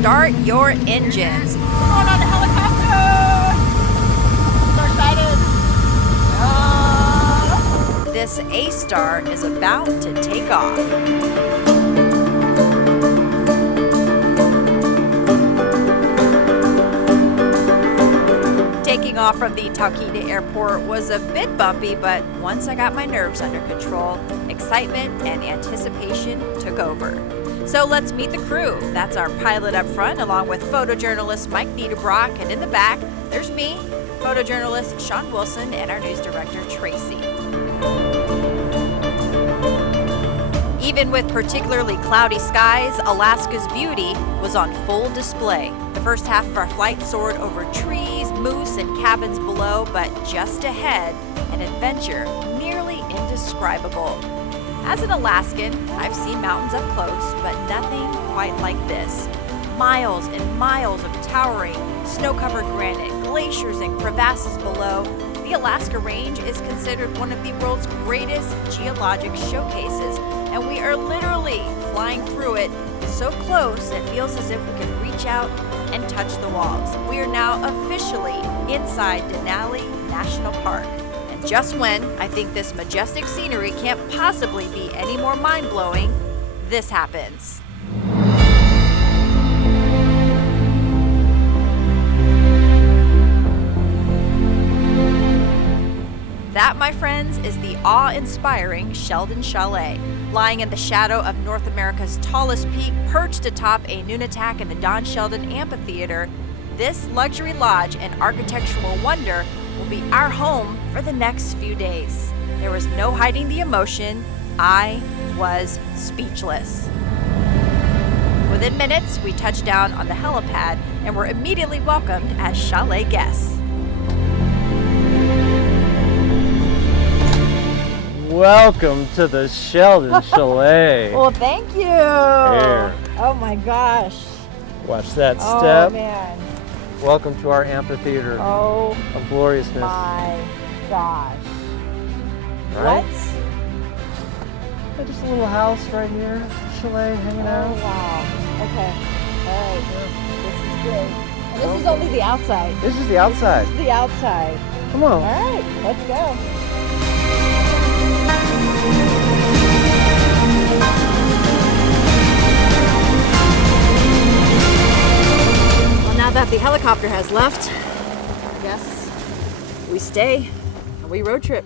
start your engines. Going on the helicopter! So excited! This A-Star is about to take off. Taking off from the Talkeetna Airport was a bit bumpy, but once I got my nerves under control, excitement and anticipation took over. So let's meet the crew. That's our pilot up front, along with photojournalist Mike Niederbrock, and in the back, there's me, photojournalist Sean Wilson, and our news director Tracy. Even with particularly cloudy skies, Alaska's beauty was on full display. The first half of our flight soared over trees, moose, and cabins below, but just ahead, an adventure nearly indescribable. As an Alaskan, I've seen mountains up close, but nothing quite like this. Miles and miles of towering, snow-covered granite, glaciers, and crevasses below. The Alaska Range is considered one of the world's greatest geologic showcases, and we are literally flying through it so close it feels as if we can reach out and touch the walls. We are now officially inside Denali National Park. And just when I think this majestic scenery can't possibly be any more mind-blowing, this happens. That, my friends, is the awe-inspiring Sheldon Chalet. Lying in the shadow of North America's tallest peak, perched atop a Nunatak in the Don Sheldon Amphitheater, this luxury lodge and architectural wonder will be our home for the next few days. There was no hiding the emotion. I was speechless. Within minutes, we touched down on the helipad and were immediately welcomed as chalet guests. Welcome to the Sheldon Chalet. Well, thank you. Here. Oh my gosh. Watch that Oh step. man. Welcome to our amphitheater Oh of gloriousness. my gosh. Right? What? Just a little house right here, chalet, hanging Oh out. wow. Okay. All right. This is good. And this is only the outside. This is the outside. This is the outside. Come on. All right. Let's go. Now that the helicopter has left, yes, we stay and we road trip.